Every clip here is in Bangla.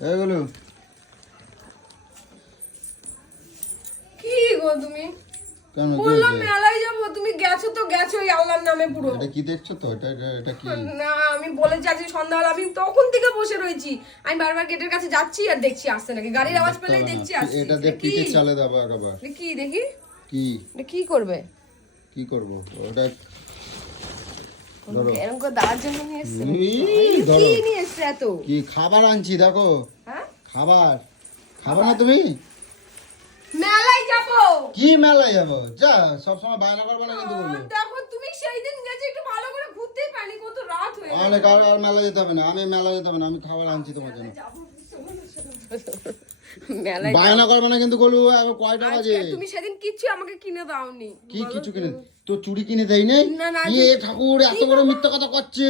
এগুলো কি গো তুমি? কেন বললাম মেলায় যাব তুমি গেছো তো গেছো এই আওলার নামে পুরো। এটা কি দেখছ তো? এটা এটা- কি? না আমি বলেছি আজকে সন্ধ্যাবেলা আমি তখন থেকে বসে রয়েছি। আমি বারবার গেটের কাছে যাচ্ছি আর দেখছি আসছে নাকি। গাড়ির আওয়াজ পেলেই দেখছি আসছে। এটা দিয়ে কি চালে দেবো একবার কি দেখি? কি? এটা কি করবে? কি করব? ওটা। এরকম করে দাঁড়ার জন্য নিয়ে এসছে। কি ধরো। নিয়ে এসছে এত? কি খাবার আনছি দেখো। হ্যাঁ? খাবার। খাবার না তুমি? মেলায় যাব। কি মেলায় যাব? যা সবসময় বায়না করব না কিন্তু বলল দেখো তুমি সেই দিন গেছে একটু ভালো করে ঘুরতেই পারি কত রাত হয়ে অনেক আর আর মেলা যেতে হবে না আমি মেলা যেতে হবে না আমি খাবার আনছি তোমার জন্য। মেলায় বায়না করবে না কিন্তু গলু এখন কয়টা বাজে আজকে তুমি সেদিন কিচ্ছু আমাকে কিনে দাওনি। কি কিছু কিনে? তো চুড়ি কিনে দেয় নাই ইয়ে ঠাকুর এত বড় মিথ্যা কথা করছে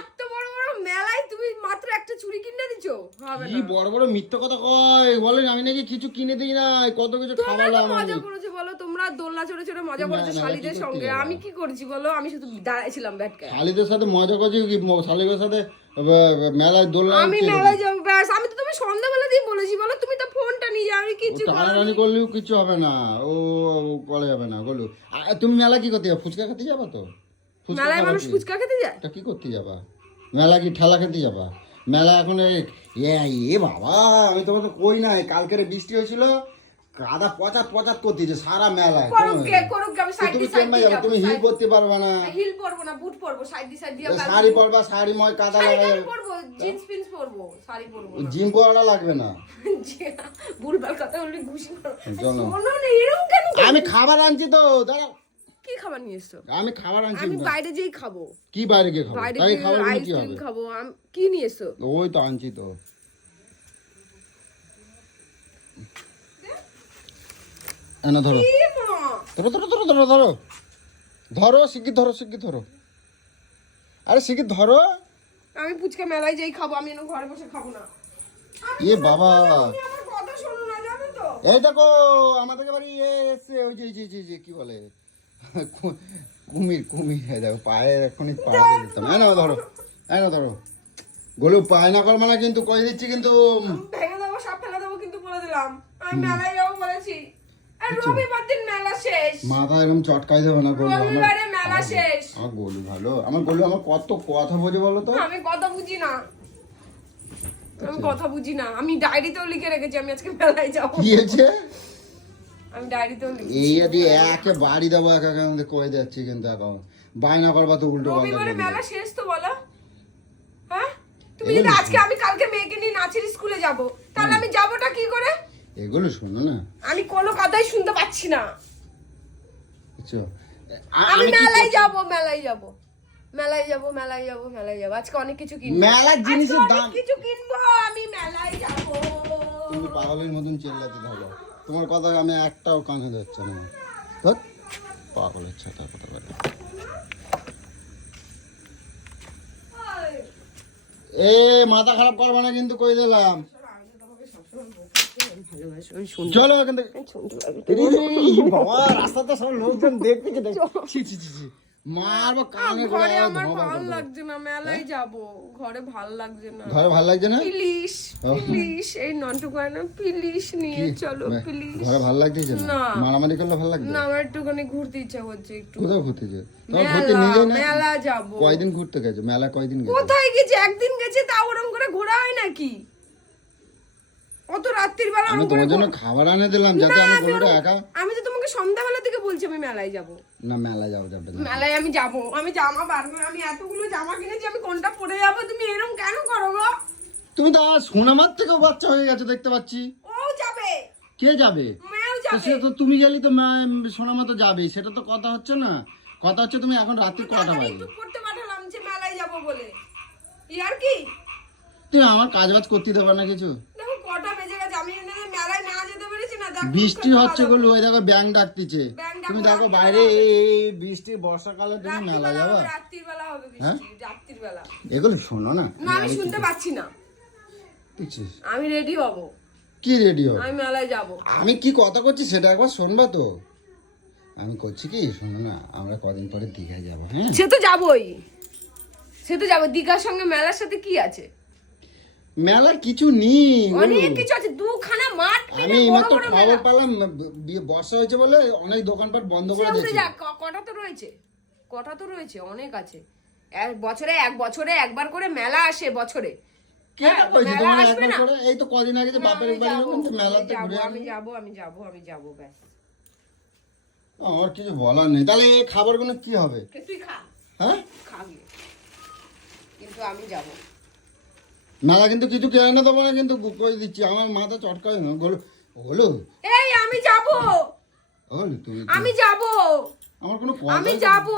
এত বড় বড় মেলায় তুমি মাত্র একটা চুড়ি কিনে দিছো? হবে না। বড় বড় মিথ্যা কথা কয়? বলেন আমি নাকি কিছু কিনে দিই নাই কত কিছু খাওয়ালাম মজা করেছ বলো তোমরা দোলনা চড়ে চড়ে মজা করেছ শালিদের সঙ্গে। আমি কি করেছি বলো? আমি শুধু দাঁড়াইছিলাম ব্যাটকে। শালিদের সাথে মজা করছি কি? শালিদের সাথে মেলায় দোলনা আমি মেলায় যাব ব্যাস। আমি তো তুমি সন্ধ্যাবেলা দিয়ে বলেছি বলো তুমি তো ফোনটা নিয়ে যাও আমি টানাটানি করলেও কিছু হবে না। ও যাবে না বলো। তুমি মেলা কি করতে যাবে ফুচকা খেতে যাবা তো? মেলায় মানুষ ফুচকা খেতে যায়? তা কি করতে যাবা? মেলা কি ঠেলা খেতে যাবা? মেলা এখন এ এ বাবা আমি তোমাকে কই নাই কালকের বৃষ্টি হয়েছিল কাদা পচাত করতেছে সারা মেলায়। করুক গে করুক আমি সাইড দিয়ে সাইড দিয়ে তুমি হিল করতে পারবে না। হিল পরবো না বুট পরবো সাইড দিয়ে সাইড দিয়ে শাড়ি পরবা শাড়ি ময় কাদা শাড়ি পরবো জিন্স পিন্স পরবো শাড়ি পরবো জিম পরা লাগবে না। ভুলভাল কথা বললে ঘুষি করো। শোনো না এরকম কেন আমি খাবার আনছি তো দাঁড়াও কি খাবার নিয়ে এসছো? আমি খাবার আনছি আমি বাইরে যেই খাব। কি বাইরে গিয়ে খাব? বাইরে খাবার কি আইসক্রিম হবে? খাব আম- কি নিয়ে এসছো? ওই তো আনছি তো। এনা ধরো। ধরো ধরো ধরো ধরো ধরো। ধরো শিগগির ধরো শিগগির ধরো। আরে শিগগির ধরো। আমি ফুচকা মেলায় যেই খাব আমি ঘরে বসে খাব না। এ বাবা না এই দেখো আমাদের বাড়ি এ এসছে ওই যে যে- যে কি বলে? কুমির কুমির এই দেখো পায়ে এখনই পা দিয়ে দিতাম এই নাও ধরো এই নাও ধরো। গলু পায় না করবে না কিন্তু কই দিচ্ছি কিন্তু? ভেঙে দেবো সব ফেলে দেবো কিন্তু বলে দিলাম। আমি মেলায় যাব বলেছি। রবিবার দিন মেলা শেষ। মাথা এরকম চটকাই দেবে না গলু আমার রবিবারে মেলা শেষ। আমার গলু ভালো। আমার গলু আমার কত কথা বোঝে বলো তো? আমি কথা বুঝি না। আমি কথা বুঝি না। আমি ডায়েরিতেও লিখে রেখেছি আমি আজকে মেলায় যাব। কি হয়েছে আমি ডায়েরিতেও এই একে বাড়ি দেবো একা একা আমাদের কয়ে যাচ্ছি কিন্তু এখন বায়না করবা তো উল্টো রবিবারে মেলা শেষ তো বলো। হ্যাঁ? তুমি যদি আজকে আমি কালকে মেয়েকে নিয়ে নাচের স্কুলে যাব তাহলে আমি যাবোটা কি করে? এগুলো শোনো না। আমি কোনো কথাই শুনতে পাচ্ছি না। বুঝছ? আমি মেলায়? যাব মেলায় যাব। মেলায় যাব মেলায় যাব মেলায় যাব। আজকে অনেক কিছু কিনবো। মেলার জিনিসের দাম কিছু কিনবো আমি মেলায় যাব। তুমি পাগলের মতন চিল্লাতে থাকো। তোমার কথা আমি একটাও কানে যাচ্ছে না। ধর। পাগলের ছাতা কথা বলে এ মাথা খারাপ করব না কিন্তু কই দিলাম? চলো এখান থেকে। বাবা রাস্তাতে সব লোকজন দেখতেছে দেখ। ছি ছি ছি ছি। মারবো কানে ঘরে আমার ভালো লাগছে না মেলায় যাব। ঘরে ভালো লাগছে না। ঘরে ভালো লাগছে না? প্লিজ প্লিজ এই নন্টু করে না প্লিজ নিয়ে চলো প্লিজ ঘরে ভালো লাগতেছে না না। মারামারি করলে ভালো লাগবে না আমার একটুখানি ঘুরতে ইচ্ছা করছে একটু। কোথায় ঘুরতে যে তোমার ঘুরতে নিয়ে মেলা যাব। কয়দিন ঘুরতে গেছে? মেলা কয়দিন গেছে? কোথায় গেছে? একদিন গেছে তা ওরম করে ঘোরা হয় নাকি? অত রাত্রির বেলা আমি তোমার জন্য খাবার আনে দিলাম যাতে আমি আমি একা আমি তো তোমাকে সন্ধ্যাবেলা থেকে বলছি আমি মেলায় যাব। না মেলা যাও যাবে না মেলায় আমি যাব। আমি জামা বার করে আমি এতগুলো জামা কিনেছি আমি কোনটা পরে যাব? তুমি এরকম কেন করো গো? তুমি তো সোনামার থেকেও বাচ্চা হয়ে গেছে দেখতে পাচ্ছি। ও যাবে। কে যাবে? মেয়েও তো যাবে। তুমি গেলি তো সোনামা তো যাবেই সেটা তো কথা হচ্ছে না। কথা হচ্ছে তুমি এখন রাত্রি কটা বাজে করতে পাঠালাম যে মেলায় যাব বলে। ইয়ার কি? তুমি আমার কাজ বাজ করতে দেবে না কিছু দেখো কটা বেজে গেছে আমি না মেলায় না যেতে পেরেছি না দেখো বৃষ্টি হচ্ছে গুলো ওই দেখো ব্যাং ডাকতেছে। তুমি দেখো বাইরে এই বৃষ্টি বর্ষাকালে তুমি মেলা যাবে হ্যাঁ? এগুলো শোনো না না আমি শুনতে পাচ্ছি না। আমি রেডি হব। কি রেডি হবে? আমি মেলায় যাব। আমি কি কথা করছি সেটা একবার শুনবা তো। আমি করছি কি? শোনো না আমরা কদিন পরে দীঘায় যাব হ্যাঁ? সে তো যাবই। সে তো যাব দীঘার সঙ্গে মেলার সাথে কি আছে? মেলার কিছু নেই অনেক কিছু আছে। দুখানা মাঠ আমি এইমাত্র খবর পেলাম বর্ষা হয়েছে বলে অনেক দোকানপাট বন্ধ করে দিয়েছে। কটা তো রয়েছে? কটা তো রয়েছে? অনেক আছে। এক বছরে এক বছরে একবার করে মেলা আসে বছরে। হ্যাঁ, এই তো কদিন আগে যে বাপের বাড়ি মেলাতে ঘুরে আমি যাব আমি যাব আমি যাব ব্যাস। আমার কিছু বলার নেই। তাহলে এই খাবারগুলো কি হবে? তুই খা। হ্যাঁ? খা গিয়ে। কিন্তু আমি যাব। মেলা কিন্তু কিছু কেনে না দেবো না কিন্তু কই দিচ্ছি? আমার মাথা চটকায় না। হলো হলো? এই আমি যাব। হলো তুমি আমি যাব। আমার কোনো আমি যাব।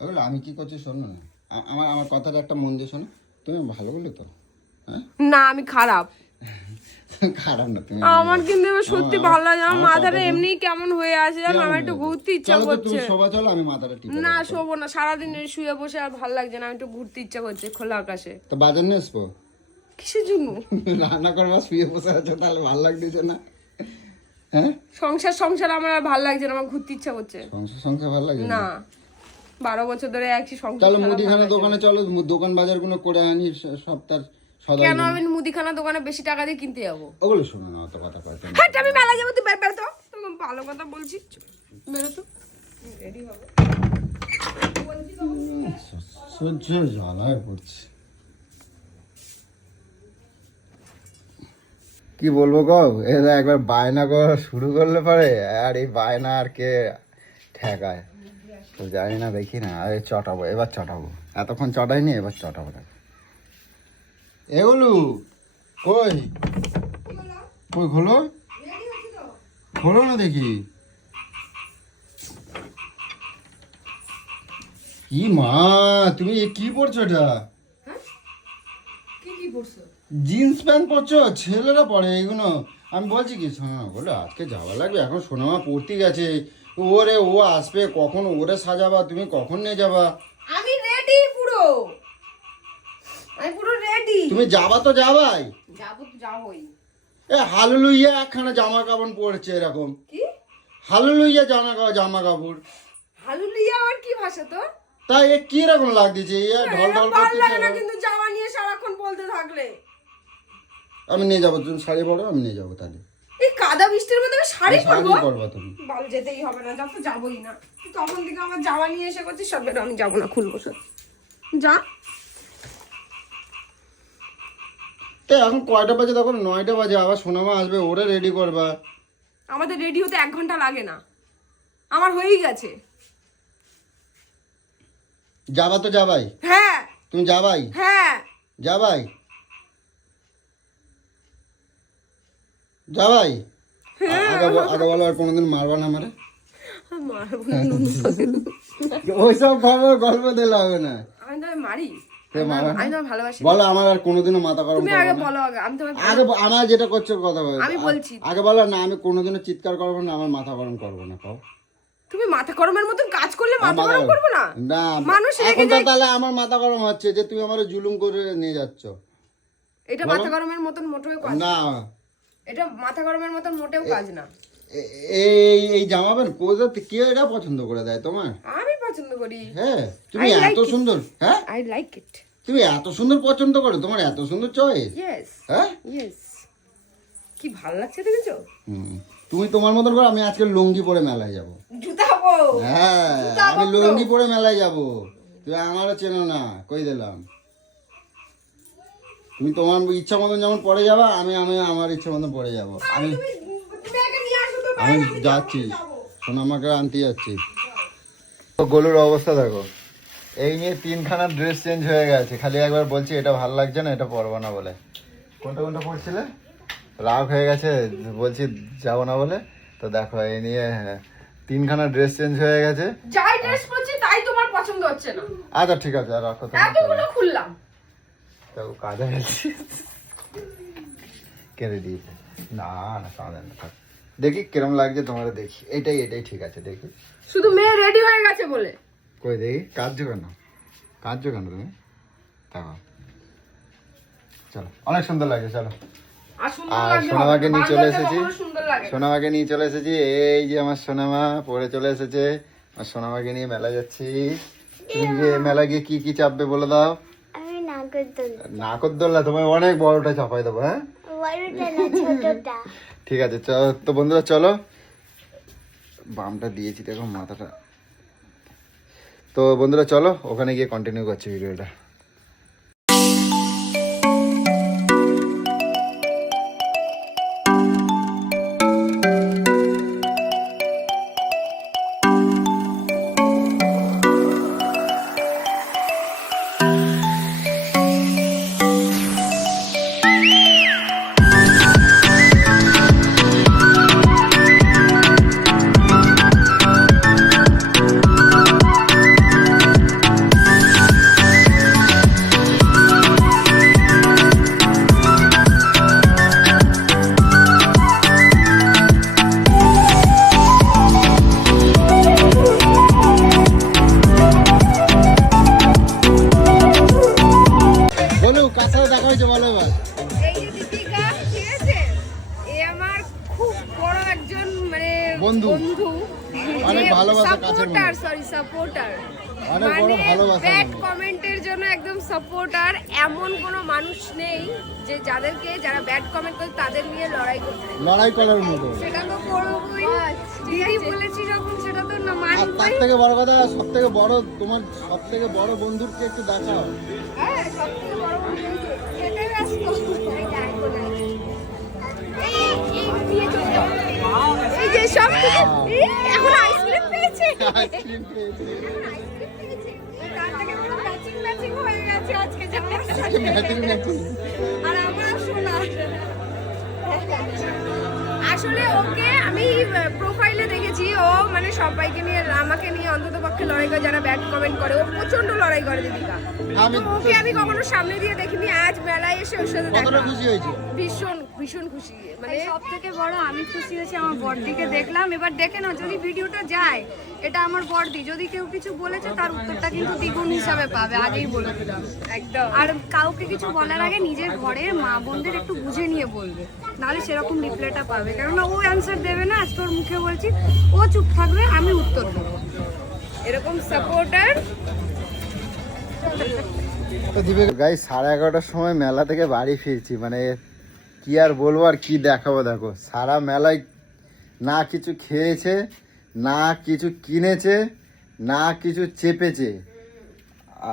হলো আমি কি করছি শোনো না। আমার আমার কথাটা একটা মন দিয়ে শোনো। তুমি ভালো বলে তো? হ্যাঁ? না আমি খারাপ। আমার কিন্তু এবার সত্যি ভালো লাগে। আমার আমার মাথাটা এমনি কেমন হয়ে আছে জানো? আমার একটু ঘুরতে ইচ্ছা করছে। তুমি চলো আমি মাথাটা ঠিক না শোবো না সারাদিন শুয়ে বসে আর ভালো লাগছে না আমি একটু ঘুরতে ইচ্ছা করছে খোলা আকাশে। তো বাজার নিয়ে আসব? কিসের জন্য? রান্না করবা শুয়ে বসে আছো তাহলে ভালো লাগতেছে না। হ্যাঁ? সংসার সংসার আমার আর ভালো লাগছে না আমার ঘুরতে ইচ্ছা করছে। সংসার সংসার ভালো লাগে না? বারো বছর ধরে একই সংসার চলো মুদিখানা দোকানে চলো দোকান বাজারগুলো করে আনি সপ্তাহ কেন আমি মুদিখানা দোকানে বেশি টাকা দিয়ে কিনতে যাব? ওগুলো শোনো না অত কথা কয়তো না। হ্যাঁ আমি মেলা যাব তুই বের বের তো ভালো কথা বলছি। বেরো তো। রেডি হবে? সহ্য জ্বালায় পড়ছে কি বলব গো এরা একবার বায়না করা শুরু করলে পরে আর এই বায়না আর কে ঠেকায়? তো জানি না দেখি না। আরে চটাবো এবার চটাবো। এতক্ষণ চটাইনি এবার চটাবো। না এগুলো কই? কই খোলো? খোলো না দেখি। কি মা তুমি কি পড়ছো এটা? করছ জিন্স প্যান্ট পরছো? ছেলেরা পরে এগুলো। আমি বলছি কি শোনো বলে আজকে যাওয়া লাগবে এখন সোনামা পড়তে গেছে। ওরে ও আসবে কখন ওরে সাজাবা তুমি কখন নিয়ে যাবা? আমি রেডি পুরো। আমি পুরো রেডি তুমি যাবা তো যাবাই। যাব তো যাবোই। এ হালুলুইয়া একখানা জামা কাপড় পরেছে এরকম। কি? হালুলুইয়া জামা কাপড় জামা কাপড় হালুলিয়া আর কি ভাষা তো তাই এ কি রকম লাগতেছে? এ ঢল ঢল লাগে না কিন্তু জামা নিয়ে সারাক্ষণ বলতে থাকলে। আমি নিয়ে যাব তুমি শাড়ি পরো আমি নিয়ে যাব তাহলে। এই কাদা বৃষ্টির মধ্যে আমি শাড়ি শাড়ি পরবো? পরবা তুমি। বাল যেতেই হবে না যা তো যাবোই না। তখন থেকে আমার জামা নিয়ে এসে করছিস সব আমি যাব না খুলবো সব। যা। তো এখন কয়টা বাজে তখন? নয়টা বাজে আবার সোনামা আসবে ওরে রেডি করবা। আমাদের রেডি হতে এক ঘণ্টা লাগে না। আমার হয়েই গেছে। যাবা তো যাবাই। হ্যাঁ। তুমি যাবাই? হ্যাঁ। যাবাই? যাবাই? আগে বলো আর কোনোদিন মারবা না আমারে। ওইসব খবর গল্প দিলে হবে না। আমি তো মারি। বলো আমার আর কোনোদিনও মাথা গরম তুমি আগে না। বলো আগে আমি আগে আমার যেটা করছ কথা বলো। আমি বলছি। আগে বলো না আমি কোনোদিনও চিৎকার করব না আমার মাথা গরম করব না তুমি মাথা গরমের মতন কাজ করলে মাথা গরম করব না? না মানুষ এখন তো তাহলে আমার মাথা গরম হচ্ছে যে তুমি আমার জুলুম করে নিয়ে যাচ্ছ। এটা মাথা গরমের মতন মোটেও কাজ না। এটা মাথা গরমের মতন মোটেও কাজ না। এই এই জামা প্যান্ট থেকে- কে এটা পছন্দ করে দেয় তোমার? আমি পছন্দ করি। হ্যাঁ তুমি এত সুন্দর হ্যাঁ? আই লাইক ইট তুমি এত সুন্দর পছন্দ করো তোমার এত সুন্দর চয়েস হ্যাঁ? কি ভালো লাগছে দেখেছ? তুমি তোমার মতন করে আমি আজকে লুঙ্গি পরে মেলায় যাব। জুতা হ্যাঁ আমি লুঙ্গি পরে মেলায় যাব। তুমি আমারও চেনো না কই দিলাম। তুমি তোমার ইচ্ছা মতন যেমন পরে যাবা আমি আমি আমার ইচ্ছা মতন পরে যাব। আমি আমি যাচ্ছি। সোনামাকে আনতে যাচ্ছি। গলুর অবস্থা দেখো। এই নিয়ে তিনখানা ড্রেস চেঞ্জ হয়ে গেছে। খালি একবার বলছি এটা ভালো লাগছে না এটা পরবো না বলে। কোনটা কোনটা পড়ছিলে রাগ হয়ে গেছে বলছি যাব না বলে। তো দেখো এই নিয়ে হ্যাঁ, তিনখানা ড্রেস চেঞ্জ হয়ে গেছে। যাই ড্রেস পরছি তাই তোমার পছন্দ হচ্ছে না। আচ্ছা ঠিক আছে আর রাখো তুমি এতগুলো খুললাম। তো কাজে গেছি। কেঁদে দিয়েছে না না কাঁদে না থাক। দেখি কিরম লাগছে তোমার দেখি। এটাই এটাই ঠিক আছে দেখি। শুধু মেয়ে রেডি হয়ে গেছে বলে। কই দেখি কাঁদছো কেন? কাঁদছো কেন তুমি? দেখো চলো অনেক সুন্দর লাগছে চলো। আর সোনামাকে নিয়ে চলে এসেছি। লাগে সোনামাকে নিয়ে চলে এসেছি এই যে আমার সোনামা পরে চলে এসেছে। আর সোনামাকে নিয়ে মেলা যাচ্ছি। তুমি গিয়ে মেলা গিয়ে কি কি চাপবে বলে দাও? আমি নাকরদোল্লা তোমায় অনেক বড়টা চাপাই দেবো হ্যাঁ? ঠিক আছে তো বন্ধুরা চলো। বামটা দিয়েছি দেখো মাথাটা। তো বন্ধুরা চলো ওখানে গিয়ে কন্টিনিউ করছি ভিডিওটা এই যে দীপিকা ঠিক আছে এ আমার খুব বড় একজন মানে বন্ধু। অনেক ভালোবাসা কাছের সাপোর্টার সরি সাপোর্টার ব্যাড কমেন্টের জন্য একদম সাপোর্টার এমন কোনো মানুষ নেই যে যাদেরকে যারা ব্যাড কমেন্ট করে তাদের নিয়ে লড়াই করতে লড়াই করার মতো। সেটা তো করবোই। দিদি বলেছি যখন সেটা তো না আর তার থেকে বড় কথা সব থেকে বড় তোমার সব থেকে বড় বন্ধুকে একটু দেখাও। হ্যাঁ সবথেকে বড় বন্ধু খেতে ব্যস্ত। এই, যে সব এখন আইসক্রিম পেয়েছে। আইসক্রিম পেয়েছে। থেকে ম্যাচিং হয়ে গেছে আজকে আর আমার শোনা। আসলে ওকে আমি প্রোফাইলে দেখেছি। ও মানে সবাইকে নিয়ে আমাকে নিয়ে অন্তত পক্ষে লড়াই করে যারা ব্যাড কমেন্ট করে ও প্রচণ্ড লড়াই করে দিদিকা। ওকে আমি কখনো সামনে দিয়ে দেখিনি। আজ মেলায় এসে ওর সাথে দেখা। খুশি হয়েছে? ভীষণ ভীষণ খুশি। মানে সব থেকে বড় আমি খুশি হয়েছি আমার বড়দিকে দেখলাম। এবার দেখে না যদি ভিডিওটা যায় এটা আমার বড়দি। যদি কেউ কিছু বলেছে তার উত্তরটা কিন্তু দ্বিগুণ হিসাবে পাবে আগেই বলে দিলাম। একদম। আর কাউকে কিছু বলার আগে নিজের ঘরের মা বোনদের একটু বুঝে নিয়ে বলবে। নাহলে সেরকম রিপ্লাইটা পাবে। কেননা ও অ্যান্সার দেবে না আজকে ওর মুখে বলছি ও চুপ থাকবে আমি উত্তর দেবো। এরকম সাপোর্টার তো দিবে গাই সাড়ে এগারোটার সময় মেলা থেকে বাড়ি ফিরছি মানে কি আর বলব আর কি দেখাবো দেখো। সারা মেলায় না কিছু খেয়েছে না কিছু কিনেছে না কিছু চেপেছে।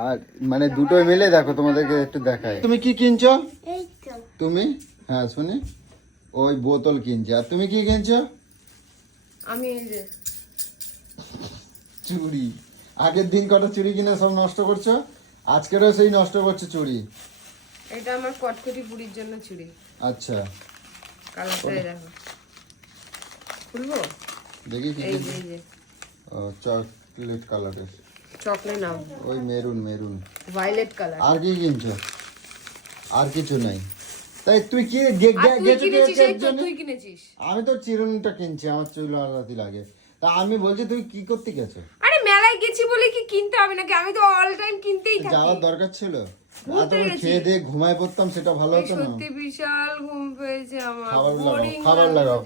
আর মানে দুটো মিলে দেখো তোমাদেরকে একটু দেখায় তুমি কি কিনছো? তুমি? হ্যাঁ শুনি। ওই বোতল কিনছে। আর তুমি কি কিনছো? আমি এই যে। চুড়ি। আগের দিন কটা চুড়ি কিনে সব নষ্ট করছ? আজকেরও সেই নষ্ট করছ চুড়ি। এটা আমার কটকটি পুরীর জন্য চুড়ি। আচ্ছা। কালারটাই দেখো। খুলবো? দেখি কি চকলেট কালারের চকলেট নাও। ওই মেরুন মেরুন। Violet colour. আর কি কিনছো? আর কিছু নাই। তাই তুই কি তুই কিনেছিস? আমি তো চিরুনটা কিনছি আমার চুল আলাদা লাগে। তা আমি বলছি তুই কি করতে গেছো? আরে মেলায় গেছি বলে কি কিনতে হবে নাকি? আমি তো অল টাইম কিনতেই থাকি। যাওয়ার দরকার ছিল। খেয়ে দিয়ে ঘুমায় পড়তাম সেটা ভালো হতো না। সত্যি বিশাল ঘুম পেয়েছে আমার। খাবার লাগাও, খাবার লাগাও।